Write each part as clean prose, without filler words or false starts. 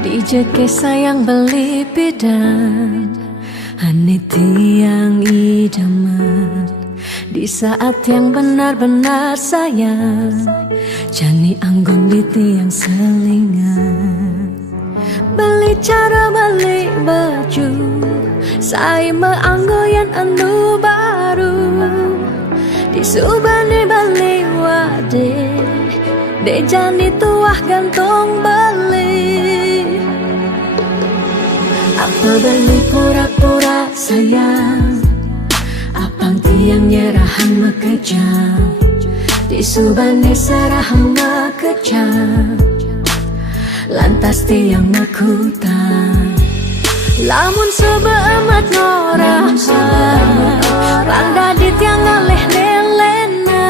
Dijeke sayang beli pidan Ane tiang idaman di saat yang benar-benar sayang Jani anggon di tiang selingan Beli cara beli baju Saya meanggoyan anu baru Disubani beli wade De jani tuah gantung beli Apa beli pura-pura sayang Apang tiang nyerahan makejam Disubani serahan makejam Lantas tiang makutan Lamun sebeamat norahan Randa di tiang ngaleh nelena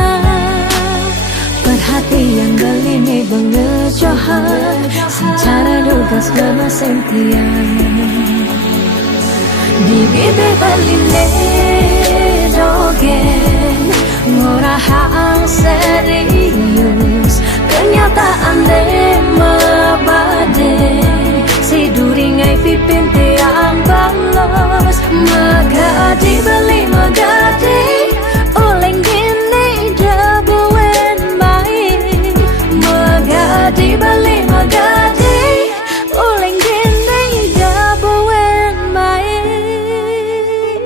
Perhatian beli ni bengejohan Secara dugas gama sentian Di bibir beli dogen Ngorahang serius Kenyataan de mabade Si duringai pipin tiang balos Magadi beli magadi Oleng gini jabuen baik Magadi beli magadi Oleng gini jabuen baik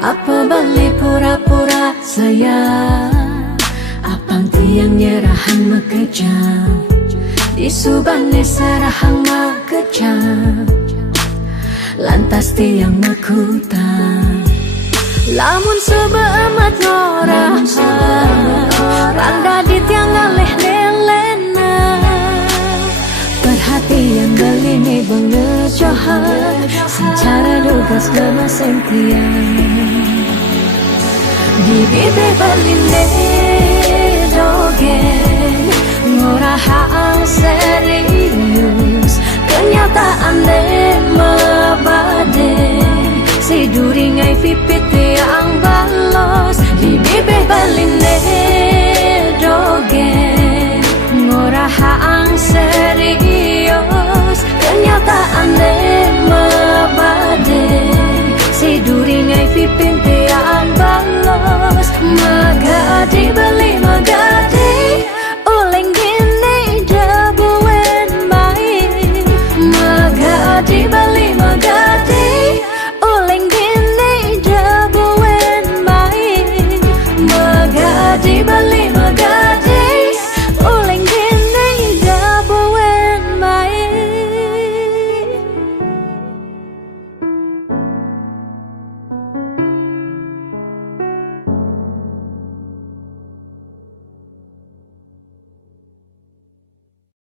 Apa beli pura-pura sayang Apang tiang nyerahan makejam Disubani serahan makejam Lantas tiang makutan Lamun sebeamat norahan Randa di tiang ngaleh nelena Perhatian beli ni bengejohan Secara dugas gama sentian Di bibir beli dogen